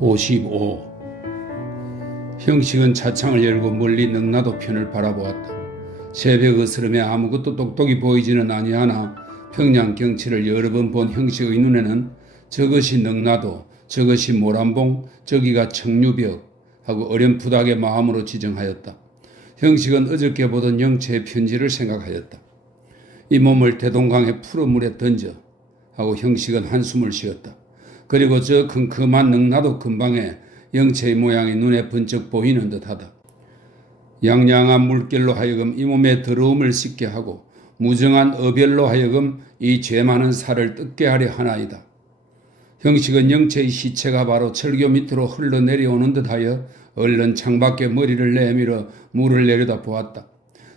55. 형식은 차창을 열고 멀리 능라도 편을 바라보았다. 새벽 어스름에 아무것도 똑똑히 보이지는 아니하나 평양 경치를 여러 번 본 형식의 눈에는 저것이 능라도, 저것이 모란봉, 저기가 청류벽 하고 어렴풋하게 마음으로 지정하였다. 형식은 어저께 보던 영채의 편지를 생각하였다. 이 몸을 대동강의 푸른 물에 던져 하고 형식은 한숨을 쉬었다. 그리고 저 큼큼한 능라도 근방에 영채의 모양이 눈에 번쩍 보이는 듯하다. 양양한 물결로 하여금 이 몸의 더러움을 씻게 하고 무정한 어별로 하여금 이 죄 많은 살을 뜯게 하려 하나이다. 형식은 영채의 시체가 바로 철교 밑으로 흘러내려오는 듯하여 얼른 창밖에 머리를 내밀어 물을 내려다 보았다.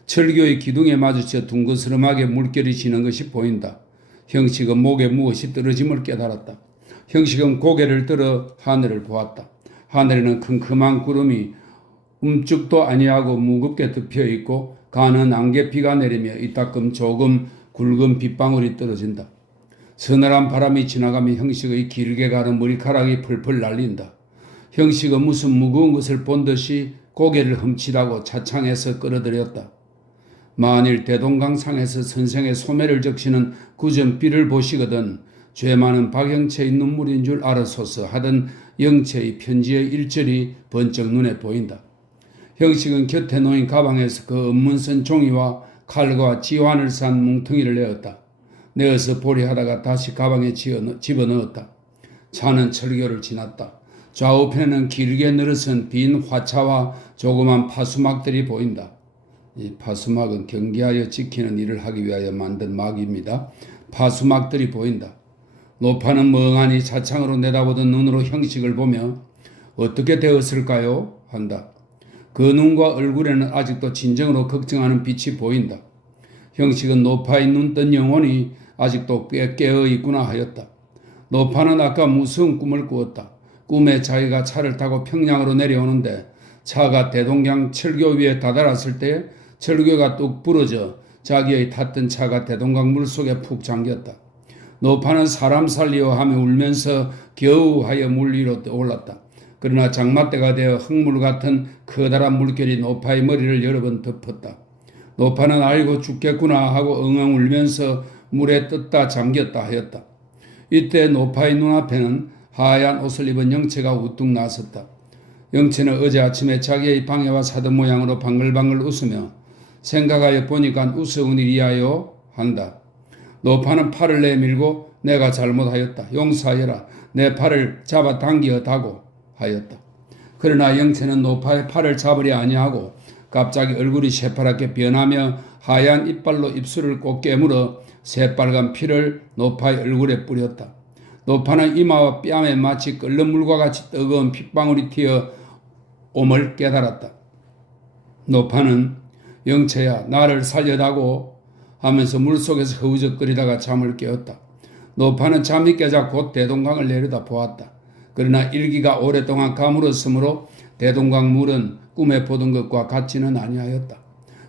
철교의 기둥에 마주쳐 둥그스름하게 물결이 지는 것이 보인다. 형식은 목에 무엇이 떨어짐을 깨달았다. 형식은 고개를 들어 하늘을 보았다. 하늘에는 큼큼한 구름이 움쭉도 아니하고 무겁게 덮여 있고 가는 안개비가 내리며 이따금 조금 굵은 빗방울이 떨어진다. 서늘한 바람이 지나가며 형식의 길게 가는 머리카락이 펄펄 날린다. 형식은 무슨 무거운 것을 본 듯이 고개를 흠칫하고 차창에서 끌어들였다. 만일 대동강상에서 선생의 소매를 적시는 구전비를 보시거든 죄 많은 박영채의 눈물인 줄 알아소서 하던 영채의 편지의 일절이 번쩍 눈에 보인다. 형식은 곁에 놓인 가방에서 그 업문선 종이와 칼과 지환을 싼 뭉텅이를 내었다. 내어서 보리하다가 다시 가방에 집어넣었다. 차는 철교를 지났다. 좌우편에는 길게 늘어선 빈 화차와 조그만 파수막들이 보인다. 이 파수막은 경계하여 지키는 일을 하기 위하여 만든 막입니다. 파수막들이 보인다. 노파는 멍하니 차창으로 내다보던 눈으로 형식을 보며 어떻게 되었을까요? 한다. 그 눈과 얼굴에는 아직도 진정으로 걱정하는 빛이 보인다. 형식은 노파의 눈뜬 영혼이 아직도 꽤 깨어 있구나 하였다. 노파는 아까 무서운 꿈을 꾸었다. 꿈에 자기가 차를 타고 평양으로 내려오는데 차가 대동강 철교 위에 다다랐을 때 철교가 뚝 부러져 자기의 탔던 차가 대동강 물속에 푹 잠겼다. 노파는 사람 살리어 하며 울면서 겨우 하여 물 위로 올랐다. 그러나 장마때가 되어 흙물 같은 커다란 물결이 노파의 머리를 여러 번 덮었다. 노파는 아이고 죽겠구나 하고 엉엉 울면서 물에 떴다 잠겼다 하였다. 이때 노파의 눈앞에는 하얀 옷을 입은 영채가 우뚝 나섰다. 영채는 어제 아침에 자기의 방해와 사던 모양으로 방글방글 웃으며 생각하여 보니까 우스운 일이야요 한다. 노파는 팔을 내밀고 내가 잘못하였다. 용서하여라. 내 팔을 잡아 당기어 다고 하였다. 그러나 영채는 노파의 팔을 잡으려 아니하고 갑자기 얼굴이 새파랗게 변하며 하얀 이빨로 입술을 꼭 깨물어 새빨간 피를 노파의 얼굴에 뿌렸다. 노파는 이마와 뺨에 마치 끓는 물과 같이 뜨거운 핏방울이 튀어 옴을 깨달았다. 노파는 영채야 나를 살려다고 하면서 물속에서 허우적거리다가 잠을 깨었다. 노파는 잠이 깨자 곧 대동강을 내려다 보았다. 그러나 일기가 오랫동안 가물었으므로 대동강 물은 꿈에 보던 것과 같지는 아니하였다.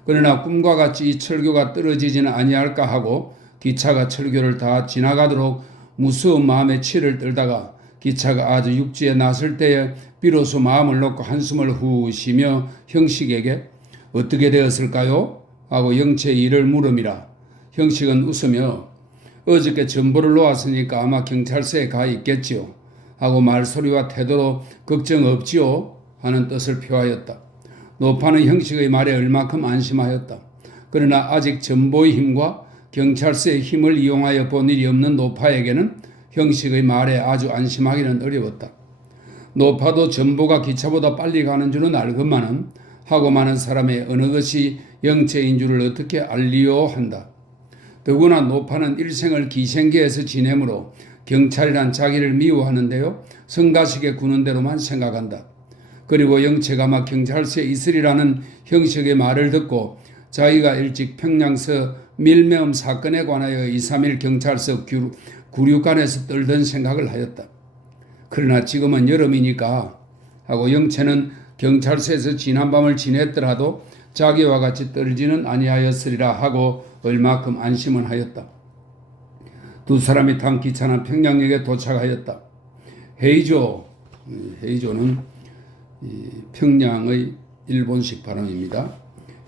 그러나 꿈과 같이 이 철교가 떨어지지는 아니할까 하고 기차가 철교를 다 지나가도록 무서운 마음에 치를 떨다가 기차가 아주 육지에 나설 때에 비로소 마음을 놓고 한숨을 후 쉬며 형식에게 어떻게 되었을까요? 하고 영채의 일을 물음이라. 형식은 웃으며 어저께 전보를 놓았으니까 아마 경찰서에 가 있겠지요. 하고 말소리와 태도로 걱정 없지요. 하는 뜻을 표하였다. 노파는 형식의 말에 얼마큼 안심하였다. 그러나 아직 전보의 힘과 경찰서의 힘을 이용하여 본 일이 없는 노파에게는 형식의 말에 아주 안심하기는 어려웠다. 노파도 전보가 기차보다 빨리 가는 줄은 알건만은 하고 많은 사람의 어느 것이 영채인 줄을 어떻게 알리요 한다. 더구나 노파는 일생을 기생계에서 지내므로 경찰이란 자기를 미워하는데요. 성가시게 구는 대로만 생각한다. 그리고 영채가 막 경찰서에 있으리라는 형식의 말을 듣고 자기가 일찍 평양서 밀매음 사건에 관하여 2, 3일 경찰서 구류관에서 떨던 생각을 하였다. 그러나 지금은 여름이니까 하고 영채는 경찰서에서 지난밤을 지냈더라도 자기와 같이 떨지는 아니하였으리라 하고 얼마큼 안심은 하였다. 두 사람이 탄 기차는 평양역에 도착하였다. 헤이조 헤이조는 평양의 일본식 발음입니다.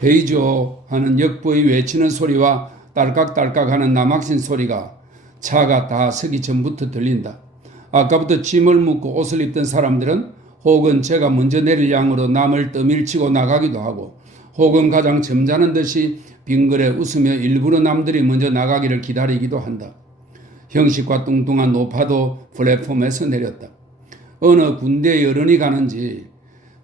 헤이조 하는 역부의 외치는 소리와 딸깍딸깍 하는 남학신 소리가 차가 다 서기 전부터 들린다. 아까부터 짐을 묶고 옷을 입던 사람들은 혹은 제가 먼저 내릴 양으로 남을 떠밀치고 나가기도 하고 혹은 가장 점잖은 듯이 빙그레 웃으며 일부러 남들이 먼저 나가기를 기다리기도 한다. 형식과 뚱뚱한 노파도 플랫폼에서 내렸다. 어느 군대 여론이 가는지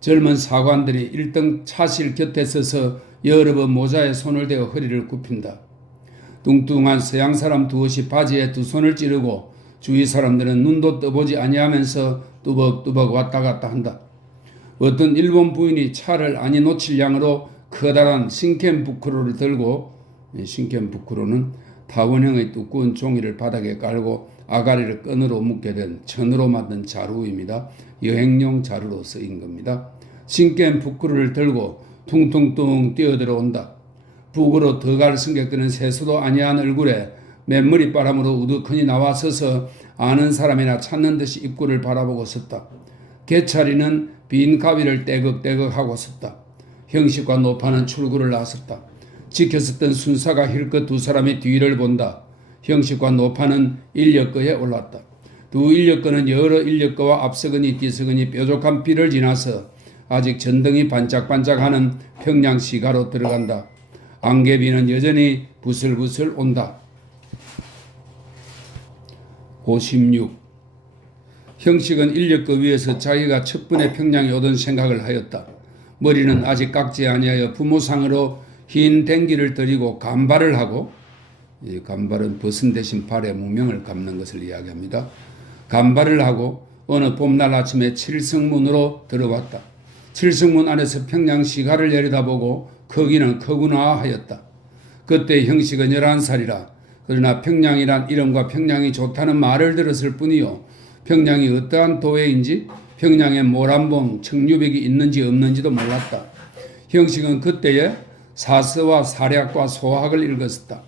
젊은 사관들이 1등 차실 곁에 서서 여러 번 모자에 손을 대어 허리를 굽힌다. 뚱뚱한 서양 사람 두엇이 바지에 두 손을 찌르고 주위 사람들은 눈도 떠보지 아니하면서 뚜벅뚜벅 왔다 갔다 한다. 어떤 일본 부인이 차를 아니 놓칠 양으로 커다란 신켄부쿠로를 들고, 신켄부쿠로는 타원형의 두꺼운 종이를 바닥에 깔고 아가리를 끈으로 묶게 된 천으로 만든 자루입니다. 여행용 자루로 쓰인 겁니다. 신켄부쿠로를 들고 퉁퉁퉁 뛰어들어온다. 북으로 더 갈 승객들은 세수도 아니한 얼굴에 맨머리 바람으로 우두커니 나와서서 아는 사람이나 찾는 듯이 입구를 바라보고 섰다. 개차리는 빈 가위를 떼걱떼걱하고 섰다. 형식과 노파는 출구를 나섰다. 지켰었던 순사가 힐끗 두 사람이 뒤를 본다. 형식과 노파는 인력거에 올랐다. 두 인력거는 여러 인력거와 앞서거니 뒤서거니 뾰족한 비를 지나서 아직 전등이 반짝반짝하는 평양시가로 들어간다. 안개비는 여전히 부슬부슬 온다. 56. 형식은 인력거 위에서 자기가 첫 번에 평양에 오던 생각을 하였다. 머리는 아직 깎지 아니하여 부모상으로 흰 댕기를 들이고 간발을 하고, 이 간발은 벗은 대신 발에 무명을 감는 것을 이야기합니다. 간발을 하고 어느 봄날 아침에 칠성문으로 들어왔다. 칠성문 안에서 평양시가를 내려다보고 거기는 크구나 하였다. 그때 형식은 11살이라 그러나 평양이란 이름과 평양이 좋다는 말을 들었을 뿐이요 평양이 어떠한 도회인지 평양에 모란봉, 청류벽이 있는지 없는지도 몰랐다. 형식은 그때에 사서와 사략과 소학을 읽었다.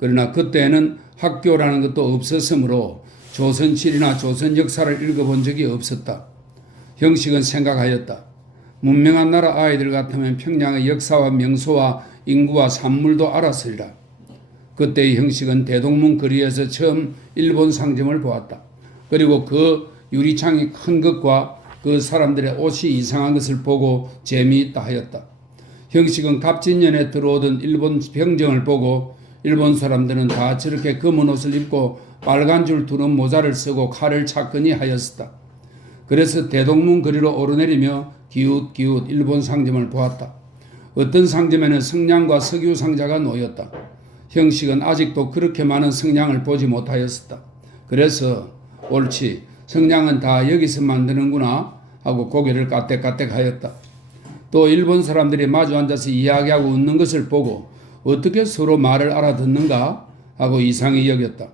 그러나 그때는 학교라는 것도 없었으므로 조선실이나 조선 역사를 읽어본 적이 없었다. 형식은 생각하였다. 문명한 나라 아이들 같으면 평양의 역사와 명소와 인구와 산물도 알았으리라. 그때의 형식은 대동문 거리에서 처음 일본 상점을 보았다. 그리고 그 유리창이 큰 것과 그 사람들의 옷이 이상한 것을 보고 재미있다 하였다. 형식은 갑진년에 들어오던 일본 병정을 보고 일본 사람들은 다 저렇게 검은 옷을 입고 빨간 줄 두른 모자를 쓰고 칼을 찾거니 하였다. 그래서 대동문 거리로 오르내리며 기웃기웃 일본 상점을 보았다. 어떤 상점에는 성냥과 석유 상자가 놓였다. 형식은 아직도 그렇게 많은 성냥을 보지 못하였었다. 그래서 옳지, 성냥은 다 여기서 만드는구나 하고 고개를 까뜩까뜩하였다. 또 일본 사람들이 마주 앉아서 이야기하고 웃는 것을 보고 어떻게 서로 말을 알아듣는가 하고 이상히 여겼다.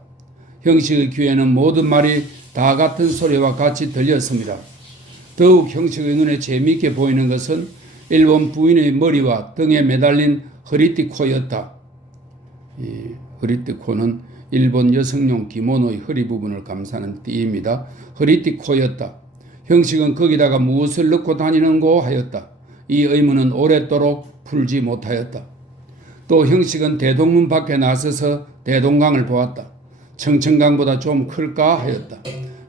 형식의 귀에는 모든 말이 다 같은 소리와 같이 들렸습니다. 더욱 형식의 눈에 재미있게 보이는 것은 일본 부인의 머리와 등에 매달린 허리띠코였다. 이 허리띠코는 일본 여성용 기모노의 허리 부분을 감싸는 띠입니다. 허리띠코였다. 형식은 거기다가 무엇을 넣고 다니는고 하였다. 이 의문은 오랫도록 풀지 못하였다. 또 형식은 대동문 밖에 나서서 대동강을 보았다. 청천강보다 좀 클까 하였다.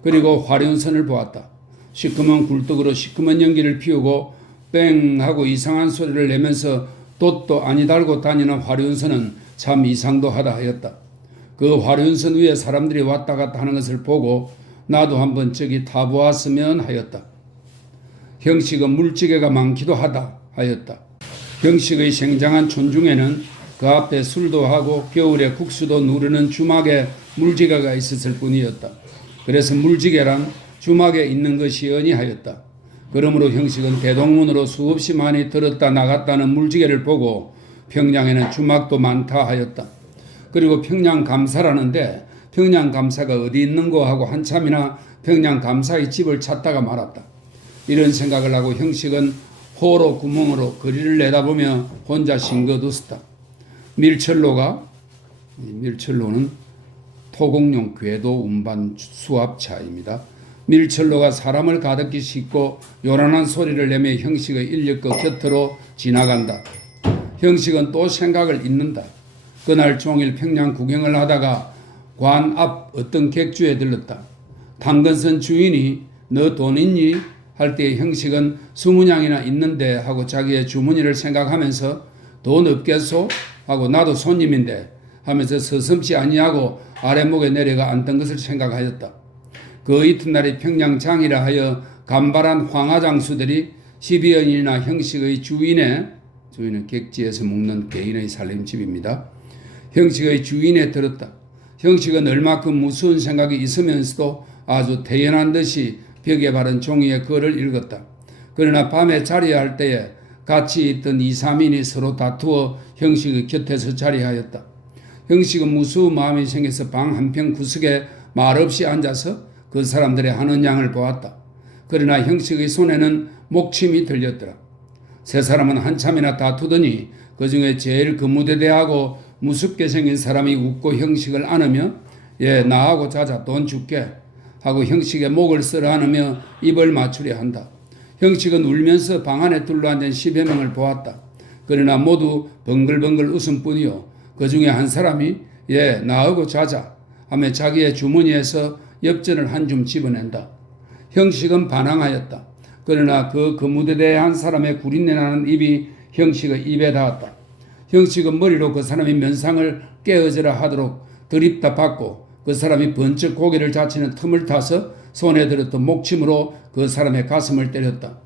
그리고 화륜선을 보았다. 시커먼 굴뚝으로 시커먼 연기를 피우고 뺑 하고 이상한 소리를 내면서 돛도 아니 달고 다니는 화륜선은 참 이상도 하다 하였다. 그 화륜선 위에 사람들이 왔다 갔다 하는 것을 보고 나도 한번 저기 타보았으면 하였다. 형식은 물지개가 많기도 하다 하였다. 형식의 생장한 촌중에는 그 앞에 술도 하고 겨울에 국수도 누르는 주막에 물지개가 있었을 뿐이었다. 그래서 물지개란 주막에 있는 것이여니 하였다. 그러므로 형식은 대동문으로 수없이 많이 들었다 나갔다는 물지개를 보고 평양에는 주막도 많다 하였다. 그리고 평양감사라는데 평양감사가 어디 있는고 하고 한참이나 평양감사의 집을 찾다가 말았다. 이런 생각을 하고 형식은 호로 구멍으로 거리를 내다보며 혼자 싱긋웃었다. 밀철로는 토공용 궤도 운반 수압차입니다. 밀철로가 사람을 가득히 싣고 요란한 소리를 내며 형식의 인력거 곁으로 지나간다. 형식은 또 생각을 잇는다. 그날 종일 평양 구경을 하다가 관 앞 어떤 객주에 들렀다. 당근선 주인이 너 돈 있니? 할 때 형식은 20냥이나 있는데 하고 자기의 주머니를 생각하면서 돈 없겠소? 하고 나도 손님인데 하면서 서슴지 아니하고 아랫목에 내려가 앉던 것을 생각하였다. 그 이튿날이 평양장이라 하여 간발한 황화장수들이 10여 년이나 형식의 주인은 객지에서 묵는 개인의 살림집입니다. 형식의 주인에 들었다. 형식은 얼마큼 무서운 생각이 있으면서도 아주 태연한 듯이 벽에 바른 종이에 글을 읽었다. 그러나 밤에 자리할 때에 같이 있던 2, 3인이 서로 다투어 형식의 곁에서 자리하였다. 형식은 무서운 마음이 생겨서 방 한편 구석에 말없이 앉아서 그 사람들의 하는 양을 보았다. 그러나 형식의 손에는 목침이 들렸더라. 세 사람은 한참이나 다투더니 그 중에 제일 거무대대하고 무섭게 생긴 사람이 웃고 형식을 안으며 나하고 자자 돈 줄게 하고 형식의 목을 쓸어 안으며 입을 맞추려 한다. 형식은 울면서 방 안에 둘러앉은 10여 명을 보았다. 그러나 모두 벙글벙글 웃음뿐이요. 그 중에 한 사람이 나하고 자자 하며 자기의 주머니에서 엽전을 한 줌 집어낸다. 형식은 반항하였다. 그러나 그 거무대대한 사람의 구린내 나는 입이 형식의 입에 닿았다. 형식은 머리로 그 사람의 면상을 깨어져라 하도록 드립다 받고 그 사람이 번쩍 고개를 자치는 틈을 타서 손에 들었던 목침으로 그 사람의 가슴을 때렸다.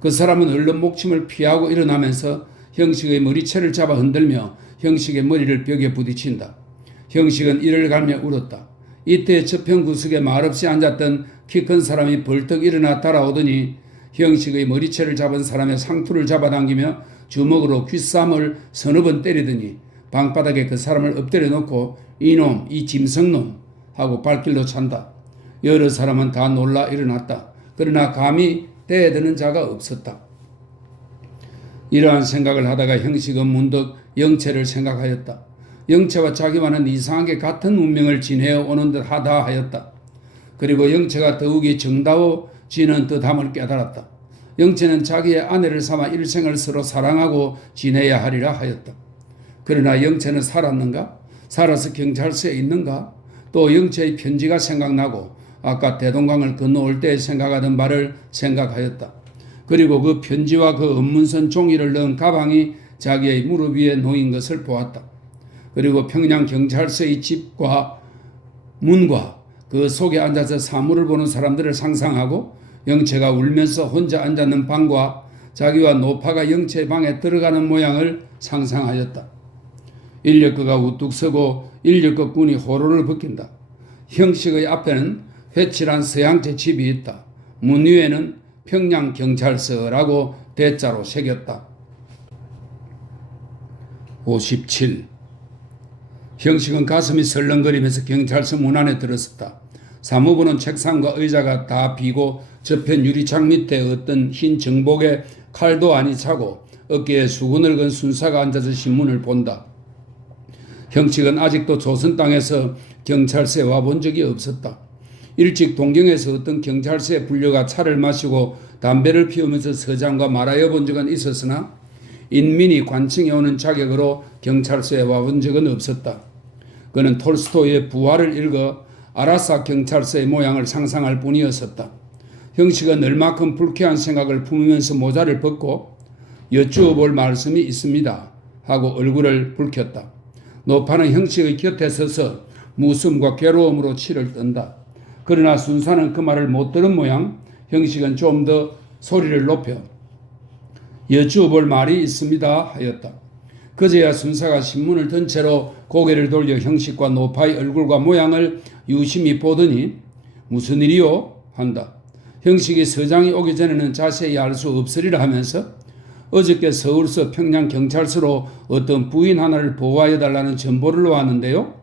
그 사람은 얼른 목침을 피하고 일어나면서 형식의 머리채를 잡아 흔들며 형식의 머리를 벽에 부딪힌다. 형식은 이를 갈며 울었다. 이때 저편 구석에 말없이 앉았던 키 큰 사람이 벌떡 일어나 따라오더니 형식의 머리채를 잡은 사람의 상투를 잡아당기며 주먹으로 귓삼을 서너 번 때리더니 방바닥에 그 사람을 엎드려 놓고 이놈, 이 짐승놈 하고 발길로 찬다. 여러 사람은 다 놀라 일어났다. 그러나 감히 대드는 자가 없었다. 이러한 생각을 하다가 형식은 문득 영체를 생각하였다. 영체와 자기와는 이상하게 같은 운명을 지내어 오는 듯 하다 하였다. 그리고 영체가 더욱이 정다워지는 듯함을 깨달았다. 영체는 자기의 아내를 삼아 일생을 서로 사랑하고 지내야 하리라 하였다. 그러나 영체는 살았는가? 살아서 경찰서에 있는가? 또 영체의 편지가 생각나고 아까 대동강을 건너올 때 생각하던 말을 생각하였다. 그리고 그 편지와 그 업문선 종이를 넣은 가방이 자기의 무릎 위에 놓인 것을 보았다. 그리고 평양 경찰서의 집과 문과 그 속에 앉아서 사물을 보는 사람들을 상상하고 영체가 울면서 혼자 앉았는 방과 자기와 노파가 영체의 방에 들어가는 모양을 상상하였다. 인력거가 우뚝 서고 인력거꾼이 호로를 벗긴다. 형식의 앞에는 회칠한 서양제 집이 있다. 문 위에는 평양경찰서라고 대자로 새겼다. 57. 형식은 가슴이 설렁거리면서 경찰서 문 안에 들었었다. 사무부는 책상과 의자가 다 비고 저편 유리창 밑에 어떤 흰 정복에 칼도 아니 차고 어깨에 수건을 건 순사가 앉아서 신문을 본다. 형식은 아직도 조선 땅에서 경찰서에 와본 적이 없었다. 일찍 동경에서 어떤 경찰서에 불려가 차를 마시고 담배를 피우면서 서장과 말하여 본 적은 있었으나 인민이 관청에 오는 자격으로 경찰서에 와본 적은 없었다. 그는 톨스토이의 부활을 읽어 아라사 경찰서의 모양을 상상할 뿐이었었다. 형식은 얼마큼 불쾌한 생각을 품으면서 모자를 벗고 여쭈어 볼 말씀이 있습니다 하고 얼굴을 붉혔다. 노파는 형식의 곁에 서서 무숨과 괴로움으로 치를 뜬다. 그러나 순사는 그 말을 못 들은 모양. 형식은 좀 더 소리를 높여 여쭈어 볼 말이 있습니다 하였다. 그제야 순사가 신문을 든 채로 고개를 돌려 형식과 노파의 얼굴과 모양을 유심히 보더니 무슨 일이요? 한다. 형식이 서장이 오기 전에는 자세히 알 수 없으리라 하면서 어저께 서울서 평양경찰서로 어떤 부인 하나를 보호하여 달라는 전보를 놓았는데요.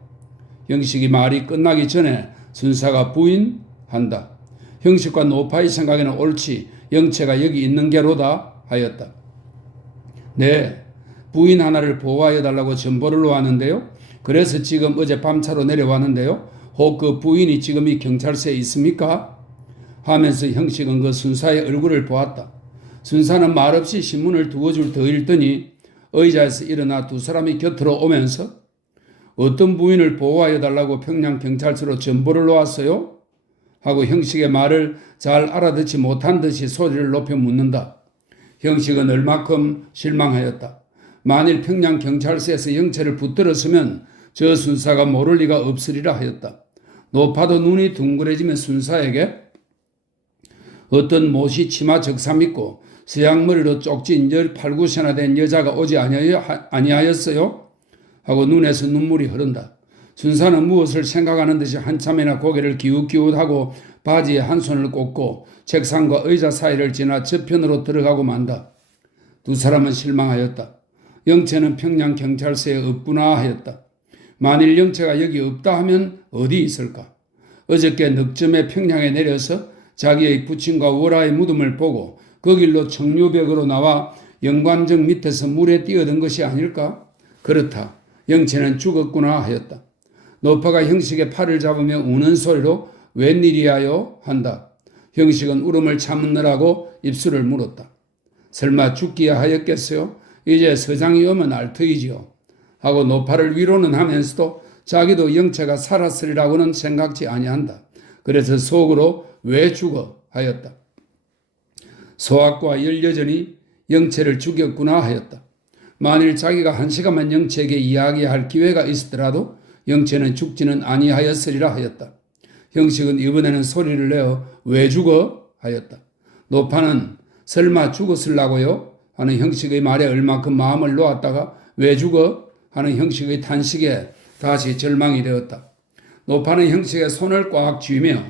형식이 말이 끝나기 전에 순사가 부인? 한다. 형식과 노파의 생각에는 옳지 영체가 여기 있는 게로다 하였다. 네, 부인 하나를 보호하여 달라고 전보를 놓았는데요. 그래서 지금 어제 밤차로 내려왔는데요. 혹 그 부인이 지금 이 경찰서에 있습니까? 하면서 형식은 그 순사의 얼굴을 보았다. 순사는 말없이 신문을 두어 줄 더 읽더니 의자에서 일어나 두 사람이 곁으로 오면서 어떤 부인을 보호하여 달라고 평양경찰서로 전보를 놓았어요? 하고 형식의 말을 잘 알아듣지 못한 듯이 소리를 높여 묻는다. 형식은 얼마큼 실망하였다. 만일 평양경찰서에서 영채를 붙들었으면 저 순사가 모를 리가 없으리라 하였다. 노파도 눈이 둥그레지며 순사에게 어떤 못이 치마 적삼 입고 서양머리로 쪽진 18~19세나 된 여자가 오지 아니하였어요? 하고 눈에서 눈물이 흐른다. 순사는 무엇을 생각하는 듯이 한참이나 고개를 기웃기웃하고 바지에 한 손을 꽂고 책상과 의자 사이를 지나 저편으로 들어가고 만다. 두 사람은 실망하였다. 영채는 평양경찰서에 없구나 하였다. 만일 영채가 여기 없다 하면 어디 있을까? 어저께 늑점에 평양에 내려서 자기의 부친과 월하의 무덤을 보고 그 길로 청류벽으로 나와 영관정 밑에서 물에 뛰어든 것이 아닐까? 그렇다. 영채는 죽었구나 하였다. 노파가 형식의 팔을 잡으며 우는 소리로 웬일이야요? 한다. 형식은 울음을 참느라고 입술을 물었다. 설마 죽기야 하였겠어요? 이제 서장이 오면 알 터이지요. 하고 노파를 위로는 하면서도 자기도 영채가 살았으리라고는 생각지 아니한다. 그래서 속으로 왜 죽어? 하였다. 소학과 열여전이 영채를 죽였구나 하였다. 만일 자기가 한 시간만 영채에게 이야기할 기회가 있었더라도 영채는 죽지는 아니하였으리라 하였다. 형식은 이번에는 소리를 내어 왜 죽어? 하였다. 노파는 설마 죽었을라고요? 하는 형식의 말에 얼마큼 마음을 놓았다가 왜 죽어? 하는 형식의 탄식에 다시 절망이 되었다. 노파는 형식의 손을 꽉 쥐며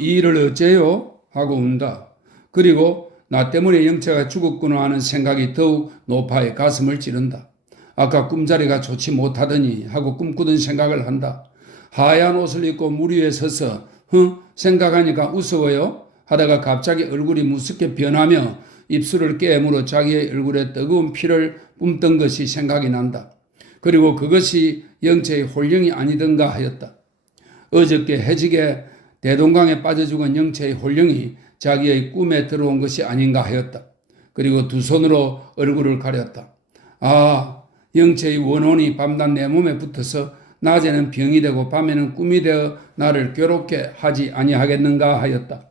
이 일을 어째요? 하고 운다. 그리고 나 때문에 영채가 죽었구나 하는 생각이 더욱 노파의 가슴을 찌른다. 아까 꿈자리가 좋지 못하더니 하고 꿈꾸던 생각을 한다. 하얀 옷을 입고 물 위에 서서 생각하니까 우스워요? 하다가 갑자기 얼굴이 무섭게 변하며 입술을 깨물어 자기의 얼굴에 뜨거운 피를 뿜던 것이 생각이 난다. 그리고 그것이 영채의 홀령이 아니던가 하였다. 어저께 해직에 대동강에 빠져 죽은 영채의 홀령이 자기의 꿈에 들어온 것이 아닌가 하였다. 그리고 두 손으로 얼굴을 가렸다. 아, 영채의 원혼이 밤낮 내 몸에 붙어서 낮에는 병이 되고 밤에는 꿈이 되어 나를 괴롭게 하지 아니하겠는가 하였다.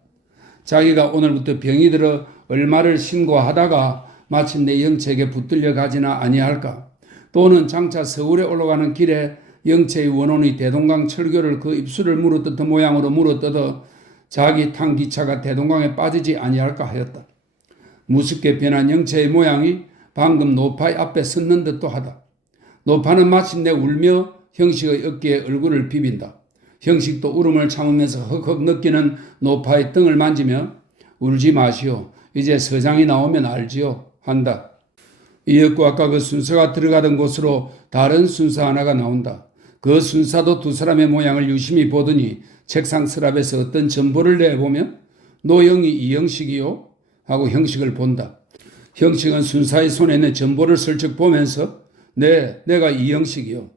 자기가 오늘부터 병이 들어 얼마를 신고하다가 마침내 영채에게 붙들려 가지나 아니할까. 또는 장차 서울에 올라가는 길에 영채의 원혼이 대동강 철교를 그 입술을 물어뜯은 모양으로 물어뜯어 자기 탄 기차가 대동강에 빠지지 아니할까 하였다. 무섭게 변한 영채의 모양이 방금 노파의 앞에 섰는 듯도 하다. 노파는 마침내 울며 형식의 어깨에 얼굴을 비빈다. 형식도 울음을 참으면서 헉헉 느끼는 노파의 등을 만지며 울지 마시오. 이제 서장이 나오면 알지요. 한다. 이었고 아까 그 순서가 들어가던 곳으로 다른 순서 하나가 나온다. 그 순사도 두 사람의 모양을 유심히 보더니 책상 서랍에서 어떤 전보를 내보며 노영이 이영식이요? 하고 형식을 본다. 형식은 순사의 손에 있는 전보를 슬쩍 보면서 네, 내가 이영식이요.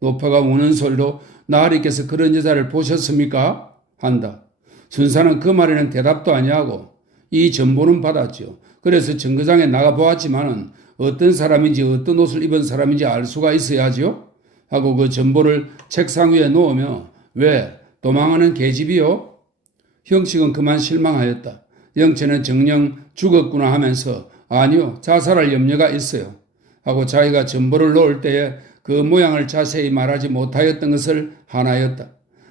노파가 우는 소리로 나으리께서 그런 여자를 보셨습니까? 한다. 순사는 그 말에는 대답도 아니하고 이 전보는 받았죠. 그래서 정거장에 나가보았지만은 어떤 사람인지 어떤 옷을 입은 사람인지 알 수가 있어야죠. 하고 그 전보를 책상 위에 놓으며 왜 도망하는 계집이요? 형식은 그만 실망하였다. 영채는 정녕 죽었구나 하면서 아니요, 자살할 염려가 있어요. 하고 자기가 전보를 놓을 때에 그 모양을 자세히 말하지 못하였던 것을 하나였다.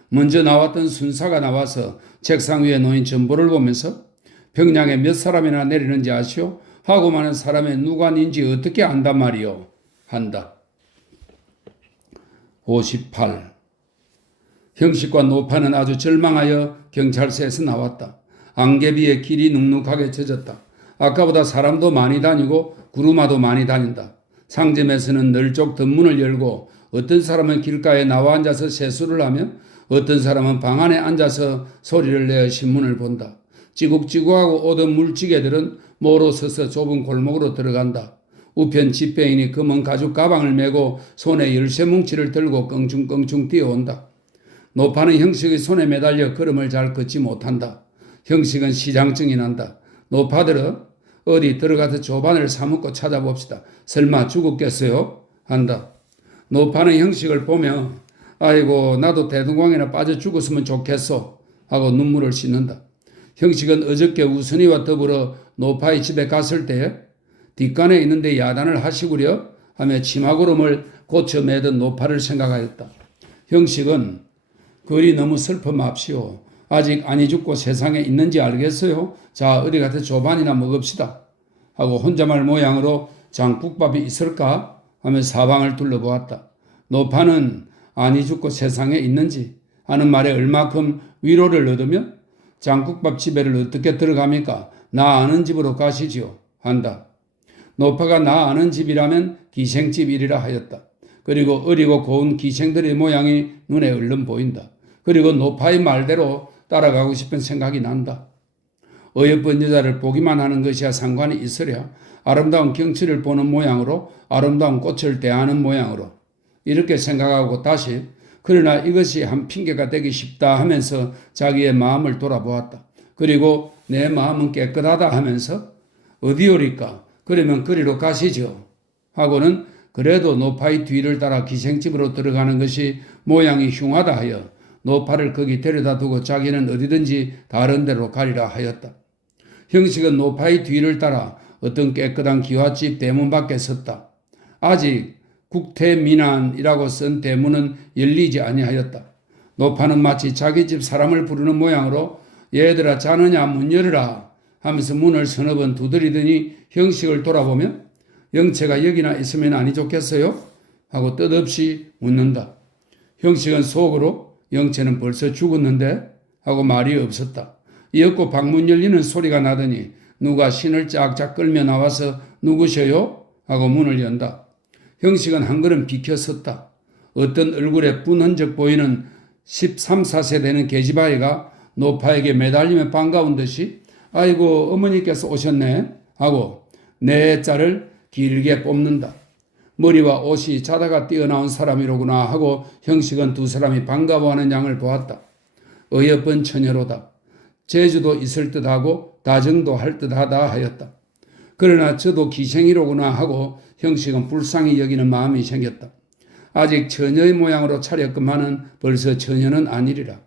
먼저 나왔던 순사가 나와서 책상 위에 놓인 전보를 보면서 평양에 몇 사람이나 내리는지 아시오? 하고 많은 사람의 누관인지 어떻게 안단 말이오? 한다. 58. 형식과 노파는 아주 절망하여 경찰서에서 나왔다. 안개비에 길이 눅눅하게 젖었다. 아까보다 사람도 많이 다니고 구루마도 많이 다닌다. 상점에서는 널쪽 덧문을 열고 어떤 사람은 길가에 나와 앉아서 세수를 하며 어떤 사람은 방 안에 앉아서 소리를 내어 신문을 본다. 찌국찌국하고 오던 물지개들은 모로 서서 좁은 골목으로 들어간다. 우편 집배인이 검은 가죽 가방을 메고 손에 열쇠 뭉치를 들고 껑충껑충 뛰어온다. 노파는 형식의 손에 매달려 걸음을 잘 걷지 못한다. 형식은 시장증이 난다. 노파들어 어디 들어가서 조반을 사먹고 찾아봅시다. 설마 죽었겠어요? 한다. 노파는 형식을 보며 아이고 나도 대동강이나 빠져 죽었으면 좋겠어 하고 눈물을 씻는다. 형식은 어저께 우선이와 더불어 노파의 집에 갔을 때 뒷간에 있는데 야단을 하시구려 하며 치마구름을 고쳐 매던 노파를 생각하였다. 형식은 그리 너무 슬퍼 맙시오. 아직 아니 죽고 세상에 있는지 알겠어요? 자 어디 가서 조반이나 먹읍시다 하고 혼자말 모양으로 장국밥이 있을까 하며 사방을 둘러보았다. 노파는 아니 죽고 세상에 있는지 하는 말에 얼마큼 위로를 얻으며 장국밥 집에를 어떻게 들어갑니까? 나 아는 집으로 가시지요 한다. 노파가 나 아는 집이라면 기생집이리라 하였다. 그리고 어리고 고운 기생들의 모양이 눈에 얼른 보인다. 그리고 노파의 말대로 따라가고 싶은 생각이 난다. 어여쁜 여자를 보기만 하는 것이야 상관이 있으랴. 아름다운 경치를 보는 모양으로 아름다운 꽃을 대하는 모양으로 이렇게 생각하고 다시 그러나 이것이 한 핑계가 되기 쉽다 하면서 자기의 마음을 돌아보았다. 그리고 내 마음은 깨끗하다 하면서 어디오리까? 그러면 그리로 가시죠 하고는 그래도 노파의 뒤를 따라 기생집으로 들어가는 것이 모양이 흉하다 하여 노파를 거기 데려다 두고 자기는 어디든지 다른 데로 가리라 하였다. 형식은 노파의 뒤를 따라 어떤 깨끗한 기와집 대문 밖에 섰다. 아직 국태민안이라고 쓴 대문은 열리지 아니하였다. 노파는 마치 자기 집 사람을 부르는 모양으로 얘들아 자느냐 문 열어라 하면서 문을 서너 번 두드리더니 형식을 돌아보며 영채가 여기나 있으면 아니 좋겠어요? 하고 뜻없이 묻는다. 형식은 속으로 영채는 벌써 죽었는데? 하고 말이 없었다. 이었고 방문 열리는 소리가 나더니 누가 신을 짝짝 끌며 나와서 누구셔요? 하고 문을 연다. 형식은 한 걸음 비켜섰다. 어떤 얼굴에 분 흔적 보이는 13, 14세 되는 계집아이가 노파에게 매달리며 반가운 듯이 아이고 어머니께서 오셨네 하고 내 짤을 길게 뽑는다. 머리와 옷이 자다가 뛰어나온 사람이로구나 하고 형식은 두 사람이 반가워하는 양을 보았다. 어여쁜 처녀로다. 재주도 있을 듯하고 다정도 할 듯하다 하였다. 그러나 저도 기생이로구나 하고 형식은 불쌍히 여기는 마음이 생겼다. 아직 처녀의 모양으로 차렸건만은 벌써 처녀는 아니리라.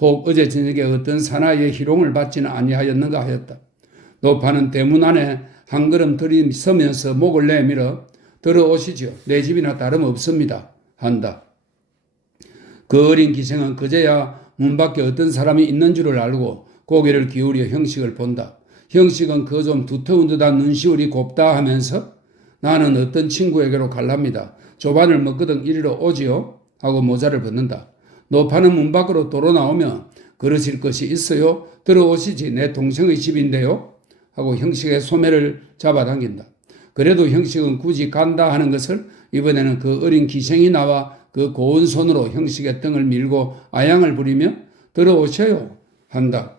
혹 어제 저녁에 어떤 사나이의 희롱을 받지는 아니하였는가 하였다. 노파는 대문 안에 한 걸음 들이서면서 목을 내밀어 들어오시지요. 내 집이나 다름없습니다. 한다. 그 어린 기생은 그제야 문 밖에 어떤 사람이 있는 줄을 알고 고개를 기울여 형식을 본다. 형식은 그 좀 두터운 듯한 눈시울이 곱다 하면서 나는 어떤 친구에게로 갈랍니다. 조반을 먹거든 이리로 오지요? 하고 모자를 벗는다. 노파는 문 밖으로 도로 나오며 그러실 것이 있어요? 들어오시지 내 동생의 집인데요? 하고 형식의 소매를 잡아당긴다. 그래도 형식은 굳이 간다 하는 것을 이번에는 그 어린 기생이 나와 그 고운 손으로 형식의 등을 밀고 아양을 부리며 들어오셔요 한다.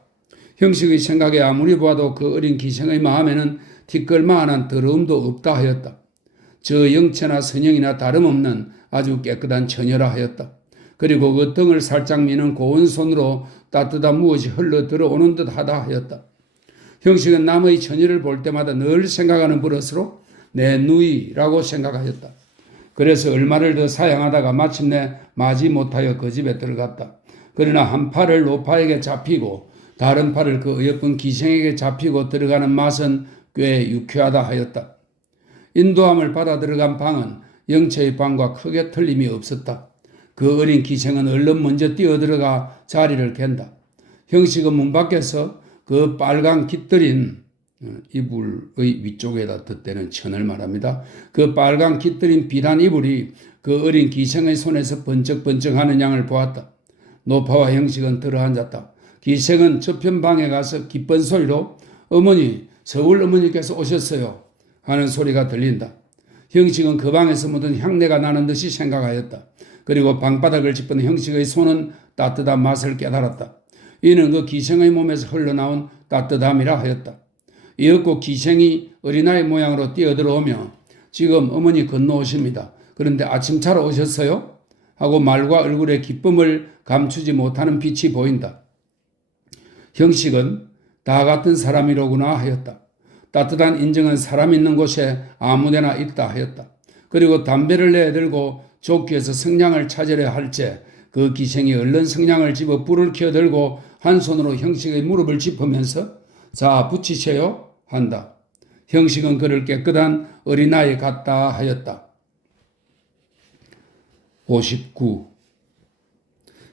형식의 생각에 아무리 보아도 그 어린 기생의 마음에는 티끌만한 더러움도 없다 하였다. 저 영체나 선영이나 다름없는 아주 깨끗한 처녀라 하였다. 그리고 그 등을 살짝 미는 고운 손으로 따뜻한 무엇이 흘러 들어오는 듯하다 하였다. 형식은 남의 처녀를 볼 때마다 늘 생각하는 버릇으로 내 누이라고 생각하였다. 그래서 얼마를 더 사양하다가 마침내 마지 못하여 그 집에 들어갔다. 그러나 한 팔을 노파에게 잡히고 다른 팔을 그 어여쁜 기생에게 잡히고 들어가는 맛은 꽤 유쾌하다 하였다. 인도함을 받아 들어간 방은 영채의 방과 크게 틀림이 없었다. 그 어린 기생은 얼른 먼저 뛰어들어가 자리를 갠다. 형식은 문 밖에서 그 빨간 깃들인 이불의 위쪽에다 덧대는 천을 말합니다. 그 빨간 깃들인 비단 이불이 그 어린 기생의 손에서 번쩍번쩍하는 양을 보았다. 노파와 형식은 들어앉았다. 기생은 저편방에 가서 기쁜 소리로 어머니, 서울 어머니께서 오셨어요 하는 소리가 들린다. 형식은 그 방에서 묻은 향내가 나는 듯이 생각하였다. 그리고 방바닥을 짚은 형식의 손은 따뜻한 맛을 깨달았다. 이는 그 기생의 몸에서 흘러나온 따뜻함이라 하였다. 이윽고 기생이 어린아이 모양으로 뛰어들어오며 지금 어머니 건너오십니다. 그런데 아침차로 오셨어요? 하고 말과 얼굴에 기쁨을 감추지 못하는 빛이 보인다. 형식은 다 같은 사람이로구나 하였다. 따뜻한 인정은 사람 있는 곳에 아무데나 있다 하였다. 그리고 담배를 내들고 조끼에서 성냥을 찾으려 할제 그 기생이 얼른 성냥을 집어 불을 켜들고 한 손으로 형식의 무릎을 짚으면서 자 붙이세요 한다. 형식은 그를 깨끗한 어린아이 같다 하였다. 59.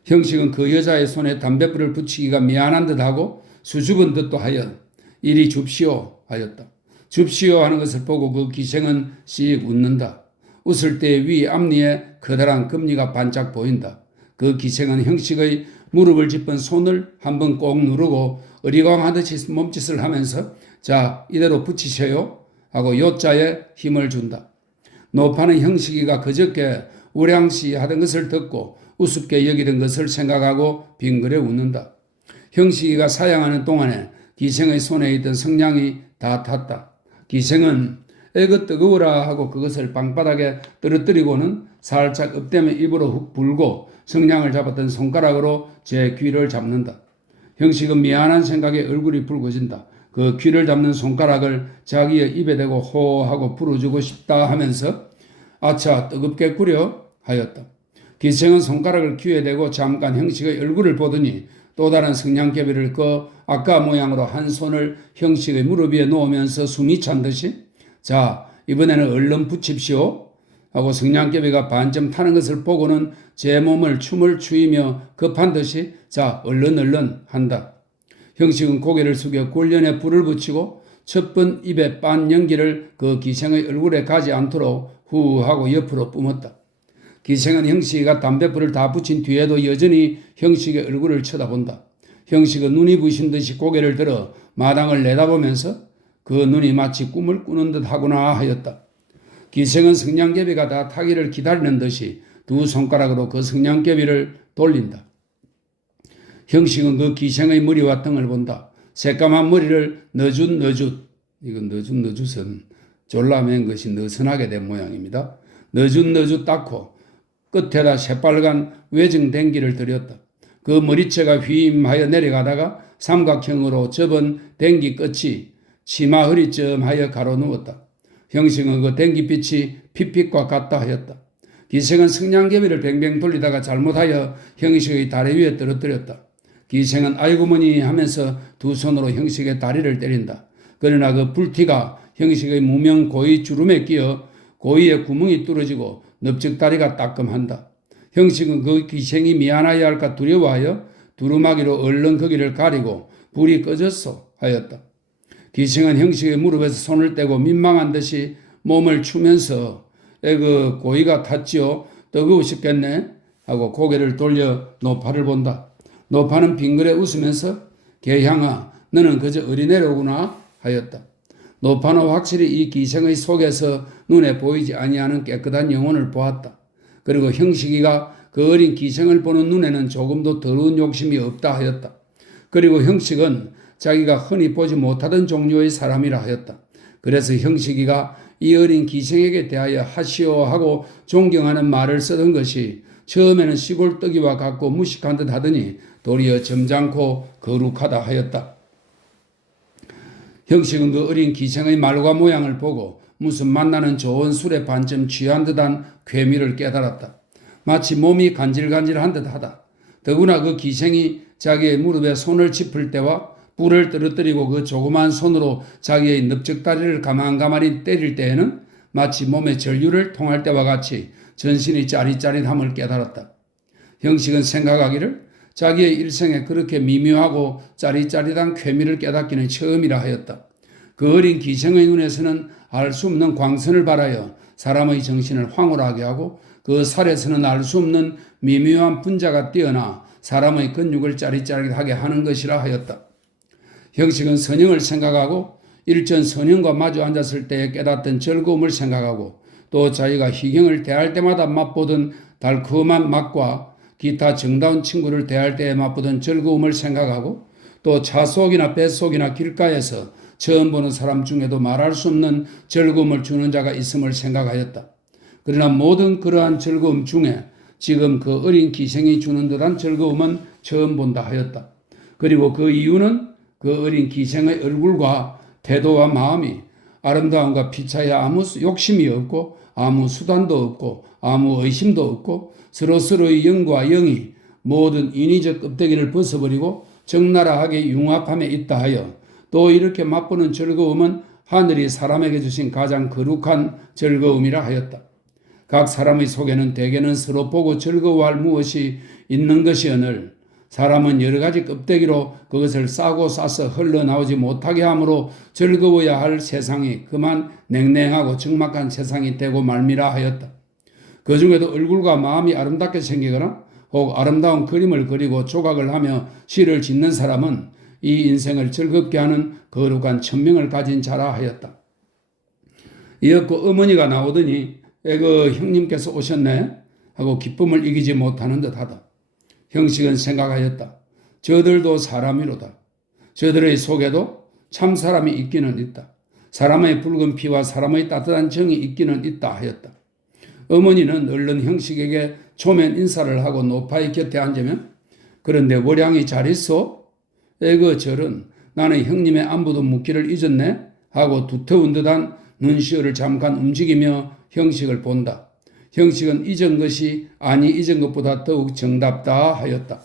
형식은 그 여자의 손에 담뱃불을 붙이기가 미안한 듯하고 수줍은 듯도 하여 이리 줍시오 하였다. 줍시오 하는 것을 보고 그 기생은 씩 웃는다. 웃을 때 위 앞니에 커다란 금리가 반짝 보인다. 그 기생은 형식의 무릎을 짚은 손을 한번 꼭 누르고 어리광하듯이 몸짓을 하면서 자 이대로 붙이세요 하고 요자에 힘을 준다. 노파는 형식이가 그저께 우량시 하던 것을 듣고 우습게 여기던 것을 생각하고 빙그레 웃는다. 형식이가 사양하는 동안에 기생의 손에 있던 성냥이 다 탔다. 기생은 에그 뜨거워라 하고 그것을 방바닥에 떨어뜨리고는 살짝 엎대며 입으로 훅 불고 성냥을 잡았던 손가락으로 제 귀를 잡는다. 형식은 미안한 생각에 얼굴이 붉어진다. 그 귀를 잡는 손가락을 자기의 입에 대고 호하고 불어주고 싶다 하면서 아차 뜨겁겠구려 하였다. 기생은 손가락을 귀에 대고 잠깐 형식의 얼굴을 보더니 또 다른 성냥개비를 그 아까 모양으로 한 손을 형식의 무릎 위에 놓으면서 숨이 찬 듯이 자 이번에는 얼른 붙입시오 하고 성냥개비가 반쯤 타는 것을 보고는 제 몸을 춤을 추이며 급한 듯이 자 얼른 한다. 형식은 고개를 숙여 굴련에 불을 붙이고 첫 번 입에 빤 연기를 그 기생의 얼굴에 가지 않도록 후 하고 옆으로 뿜었다. 기생은 형식이가 담뱃불을 다 붙인 뒤에도 여전히 형식의 얼굴을 쳐다본다. 형식은 눈이 부신 듯이 고개를 들어 마당을 내다보면서 그 눈이 마치 꿈을 꾸는 듯 하구나 하였다. 기생은 성냥개비가 다 타기를 기다리는 듯이 두 손가락으로 그 성냥개비를 돌린다. 형식은 그 기생의 머리와 등을 본다. 새까만 머리를 너쭌 이건 너쭌은 졸라맨 것이 느슨하게 된 모양입니다. 너쭌 닦고 끝에다 새빨간 외정 댕기를 들였다. 그 머리채가 휘임하여 내려가다가 삼각형으로 접은 댕기 끝이 치마 허리쯤 하여 가로누웠다. 형식은 그 댕기빛이 핏빛과 같다 하였다. 기생은 성냥개비를 뱅뱅 돌리다가 잘못하여 형식의 다리 위에 떨어뜨렸다. 기생은 아이고머니 하면서 두 손으로 형식의 다리를 때린다. 그러나 그 불티가 형식의 무명 고이 주름에 끼어 고이의 구멍이 뚫어지고 넓적다리가 따끔한다. 형식은 그 기생이 미안하여 할까 두려워하여 두루마기로 얼른 거기를 가리고 불이 꺼졌소 하였다. 기생은 형식의 무릎에서 손을 떼고 민망한 듯이 몸을 추면서 그 고이가 탔지요. 뜨거우셨겠네 하고 고개를 돌려 노파를 본다. 노파는 빙그레 웃으면서 개향아 너는 그저 어린애로구나 하였다. 노파는 확실히 이 기생의 속에서 눈에 보이지 아니하는 깨끗한 영혼을 보았다. 그리고 형식이가 그 어린 기생을 보는 눈에는 조금도 더러운 욕심이 없다 하였다. 그리고 형식은 자기가 흔히 보지 못하던 종류의 사람이라 하였다. 그래서 형식이가 이 어린 기생에게 대하여 하시오 하고 존경하는 말을 쓰던 것이 처음에는 시골 떡이와 같고 무식한 듯 하더니 도리어 점잖고 거룩하다 하였다. 형식은 그 어린 기생의 말과 모양을 보고 무슨 만나는 좋은 술에 반쯤 취한 듯한 괴미를 깨달았다. 마치 몸이 간질간질한 듯하다. 더구나 그 기생이 자기의 무릎에 손을 짚을 때와 불을 떨어뜨리고 그 조그만 손으로 자기의 넓적다리를 가만가만히 때릴 때에는 마치 몸의 전류를 통할 때와 같이 전신이 짜릿짜릿함을 깨달았다. 형식은 생각하기를 자기의 일생에 그렇게 미묘하고 짜릿짜릿한 쾌미를 깨닫기는 처음이라 하였다. 그 어린 기생의 눈에서는 알 수 없는 광선을 발하여 사람의 정신을 황홀하게 하고 그 살에서는 알 수 없는 미묘한 분자가 뛰어나 사람의 근육을 짜릿짜릿하게 하는 것이라 하였다. 형식은 선영을 생각하고 일전 선영과 마주 앉았을 때에 깨닫던 즐거움을 생각하고 또 자기가 희경을 대할 때마다 맛보던 달콤한 맛과 기타 정다운 친구를 대할 때에 맛보던 즐거움을 생각하고 또 차 속이나 배 속이나 길가에서 처음 보는 사람 중에도 말할 수 없는 즐거움을 주는 자가 있음을 생각하였다. 그러나 모든 그러한 즐거움 중에 지금 그 어린 기생이 주는 듯한 즐거움은 처음 본다 하였다. 그리고 그 이유는 그 어린 기생의 얼굴과 태도와 마음이 아름다움과 피차에 아무 욕심이 없고 아무 수단도 없고 아무 의심도 없고 서로서로의 영과 영이 모든 인위적 껍데기를 벗어버리고 적나라하게 융합함에 있다 하여 또 이렇게 맛보는 즐거움은 하늘이 사람에게 주신 가장 거룩한 즐거움이라 하였다. 각 사람의 속에는 대개는 서로 보고 즐거워할 무엇이 있는 것이오늘 사람은 여러 가지 껍데기로 그것을 싸고 싸서 흘러나오지 못하게 함으로 즐거워야 할 세상이 그만 냉랭하고 적막한 세상이 되고 말미라 하였다. 그 중에도 얼굴과 마음이 아름답게 생기거나 혹 아름다운 그림을 그리고 조각을 하며 시를 짓는 사람은 이 인생을 즐겁게 하는 거룩한 천명을 가진 자라 하였다. 이었고 어머니가 나오더니 그 형님께서 오셨네 하고 기쁨을 이기지 못하는 듯하다. 형식은 생각하였다. 저들도 사람이로다. 저들의 속에도 참 사람이 있기는 있다. 사람의 붉은 피와 사람의 따뜻한 정이 있기는 있다 하였다. 어머니는 얼른 형식에게 초면 인사를 하고 노파의 곁에 앉으면 그런데 월양이 잘 있어? 에그 저런 나는 형님의 안부도 묻기를 잊었네 하고 두터운 듯한 눈시울을 잠깐 움직이며 형식을 본다. 형식은 잊은 것이 아니 잊은 것보다 더욱 정답다 하였다.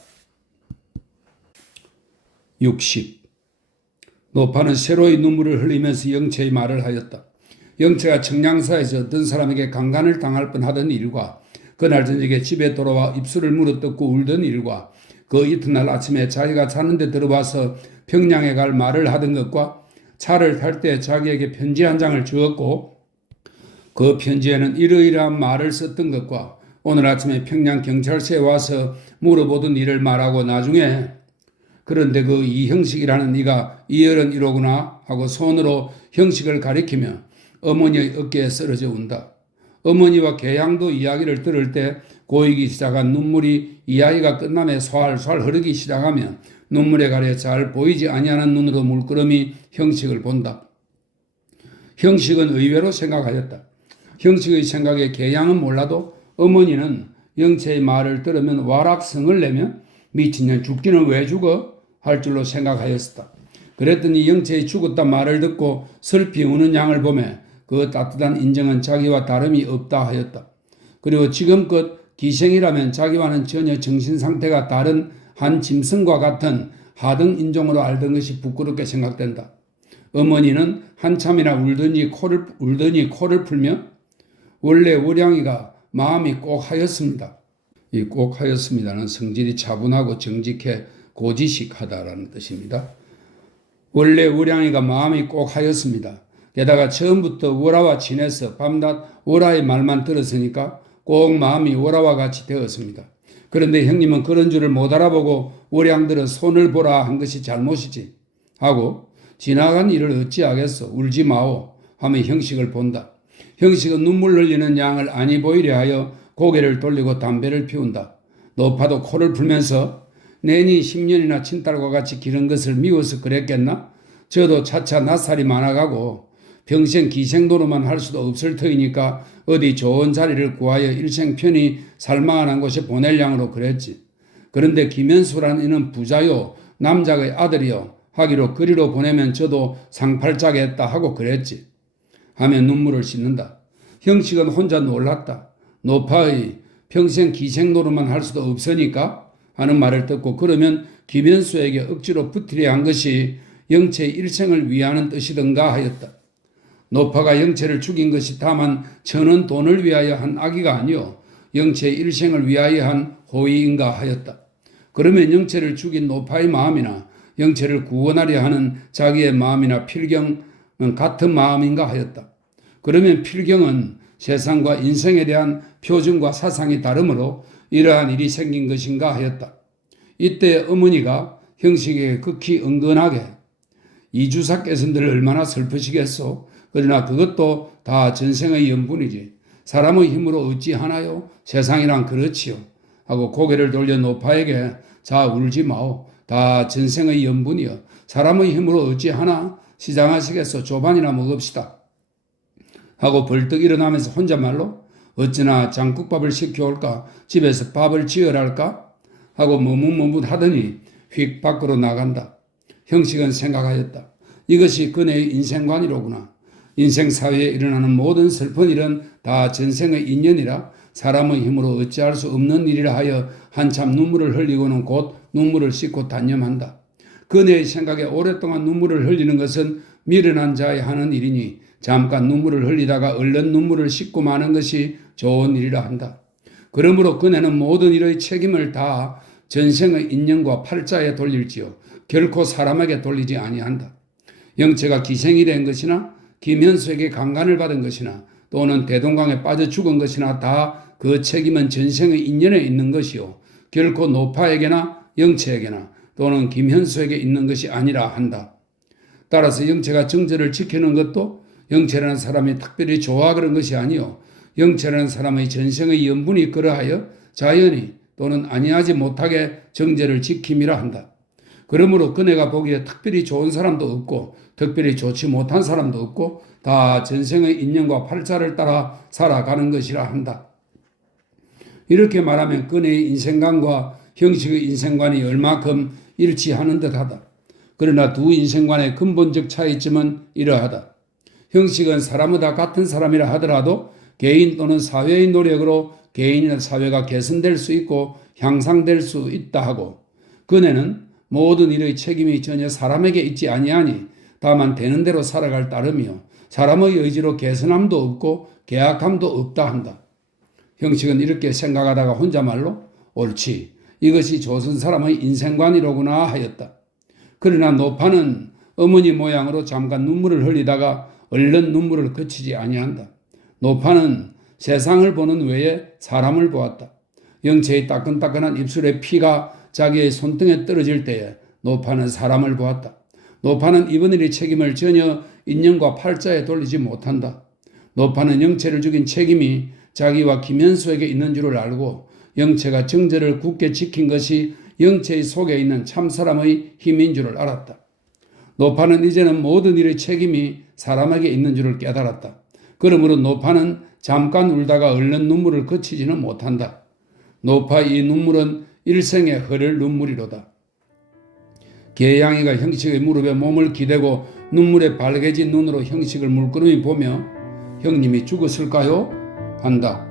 60. 노파는 새로이 눈물을 흘리면서 영채의 말을 하였다. 영채가 청량사에서 어떤 사람에게 강간을 당할 뻔하던 일과 그날 저녁에 집에 돌아와 입술을 물어뜯고 울던 일과 그 이튿날 아침에 자기가 자는데 들어와서 평양에 갈 말을 하던 것과 차를 탈 때 자기에게 편지 한 장을 주었고 그 편지에는 이러이러한 말을 썼던 것과 오늘 아침에 평양 경찰서에 와서 물어보던 일을 말하고 나중에 그런데 그 이형식이라는 이가 이열은 이로구나 하고 손으로 형식을 가리키며 어머니의 어깨에 쓰러져 운다. 어머니와 개양도 이야기를 들을 때 고이기 시작한 눈물이 이야기가 끝남에 촤알촤알 흐르기 시작하면 눈물에 가려 잘 보이지 아니하는 눈으로 물끄러미 형식을 본다. 형식은 의외로 생각하였다. 형식의 생각에 개양은 몰라도 어머니는 영채의 말을 들으면 와락성을 내며 미친년 죽기는 왜 죽어? 할 줄로 생각하였다. 그랬더니 영채의 죽었다 말을 듣고 슬피 우는 양을 보며 그 따뜻한 인정은 자기와 다름이 없다 하였다. 그리고 지금껏 기생이라면 자기와는 전혀 정신상태가 다른 한 짐승과 같은 하등 인종으로 알던 것이 부끄럽게 생각된다. 어머니는 한참이나 울더니 코를 풀며 원래 월양이가 마음이 꼭 하였습니다. 이 꼭 하였습니다는 성질이 차분하고 정직해 고지식하다라는 뜻입니다. 원래 월양이가 마음이 꼭 하였습니다. 게다가 처음부터 월아와 친해서 밤낮 월아의 말만 들었으니까 꼭 마음이 월아와 같이 되었습니다. 그런데 형님은 그런 줄을 못 알아보고 월양들은 손을 보라 한 것이 잘못이지 하고 지나간 일을 어찌하겠소 울지 마오 하며 형식을 본다. 형식은 눈물 흘리는 양을 아니 보이려 하여 고개를 돌리고 담배를 피운다. 노파도 코를 풀면서 내니 10년이나 친딸과 같이 기른 것을 미워서 그랬겠나? 저도 차차 낯살이 많아가고 평생 기생도로만 할 수도 없을 터이니까 어디 좋은 자리를 구하여 일생 편히 살만한 곳에 보낼 양으로 그랬지. 그런데 김현수라는 이는 부자요 남작의 아들이요 하기로 그리로 보내면 저도 상팔자겠다 하고 그랬지. 하며 눈물을 씻는다. 형식은 혼자 놀랐다. 노파의 평생 기생노릇만 할 수도 없으니까 하는 말을 듣고 그러면 김현수에게 억지로 붙이려 한 것이 영채의 일생을 위하는 뜻이던가 하였다. 노파가 영채를 죽인 것이 다만 천원 돈을 위하여 한 악의가 아니요 영채의 일생을 위하여 한 호의인가 하였다. 그러면 영채를 죽인 노파의 마음이나 영채를 구원하려 하는 자기의 마음이나 필경은 같은 마음인가 하였다. 그러면 필경은 세상과 인생에 대한 표준과 사상이 다르므로 이러한 일이 생긴 것인가 하였다. 이때 어머니가 형식에게 극히 은근하게 이주사께서들 얼마나 슬프시겠소. 그러나 그것도 다 전생의 연분이지. 사람의 힘으로 어찌 하나요? 세상이란 그렇지요. 하고 고개를 돌려 노파에게 자 울지 마오. 다 전생의 연분이여. 사람의 힘으로 어찌 하나? 시장하시겠소. 조반이나 먹읍시다. 하고 벌떡 일어나면서 혼잣말로 어찌나 장국밥을 시켜올까? 집에서 밥을 지으랄까? 하고 머뭇머뭇 하더니 휙 밖으로 나간다. 형식은 생각하였다. 이것이 그네의 인생관이로구나. 인생 사회에 일어나는 모든 슬픈 일은 다 전생의 인연이라 사람의 힘으로 어찌할 수 없는 일이라 하여 한참 눈물을 흘리고는 곧 눈물을 씻고 단념한다. 그네의 생각에 오랫동안 눈물을 흘리는 것은 미련한 자의 하는 일이니 잠깐 눈물을 흘리다가 얼른 눈물을 씻고 마는 것이 좋은 일이라 한다. 그러므로 그네는 모든 일의 책임을 다 전생의 인연과 팔자에 돌릴지요 결코 사람에게 돌리지 아니한다. 영체가 기생이 된 것이나 김현수에게 강간을 받은 것이나 또는 대동강에 빠져 죽은 것이나 다 그 책임은 전생의 인연에 있는 것이요 결코 노파에게나 영체에게나 또는 김현수에게 있는 것이 아니라 한다. 따라서 영체가 정절을 지키는 것도 영체라는 사람이 특별히 좋아 그런 것이 아니요 영체라는 사람의 전생의 연분이 그러하여 자연히 또는 아니하지 못하게 정절을 지킴이라 한다. 그러므로 그네가 보기에 특별히 좋은 사람도 없고 특별히 좋지 못한 사람도 없고 다 전생의 인연과 팔자를 따라 살아가는 것이라 한다. 이렇게 말하면 그네의 인생관과 형식의 인생관이 얼마큼 일치하는 듯하다. 그러나 두 인생관의 근본적 차이점은 이러하다. 형식은 사람마다 같은 사람이라 하더라도 개인 또는 사회의 노력으로 개인이나 사회가 개선될 수 있고 향상될 수 있다 하고 그네는 모든 일의 책임이 전혀 사람에게 있지 아니하니 다만 되는 대로 살아갈 따름이요 사람의 의지로 개선함도 없고 계약함도 없다 한다. 형식은 이렇게 생각하다가 혼자말로 옳지 이것이 조선 사람의 인생관이로구나 하였다. 그러나 노파는 어머니 모양으로 잠깐 눈물을 흘리다가 얼른 눈물을 그치지 아니한다. 노파는 세상을 보는 외에 사람을 보았다. 영체의 따끈따끈한 입술에 피가 자기의 손등에 떨어질 때에 노파는 사람을 보았다. 노파는 이번 일의 책임을 전혀 인연과 팔자에 돌리지 못한다. 노파는 영체를 죽인 책임이 자기와 김현수에게 있는 줄을 알고 영체가 정절을 굳게 지킨 것이 영체의 속에 있는 참사람의 힘인 줄을 알았다. 노파는 이제는 모든 일의 책임이 사람에게 있는 줄을 깨달았다. 그러므로 노파는 잠깐 울다가 얼른 눈물을 그치지는 못한다. 노파의 이 눈물은 일생에 흐를 눈물이로다. 개양이가 형식의 무릎에 몸을 기대고 눈물에 발개진 눈으로 형식을 물끄러미 보며 형님이 죽었을까요? 한다.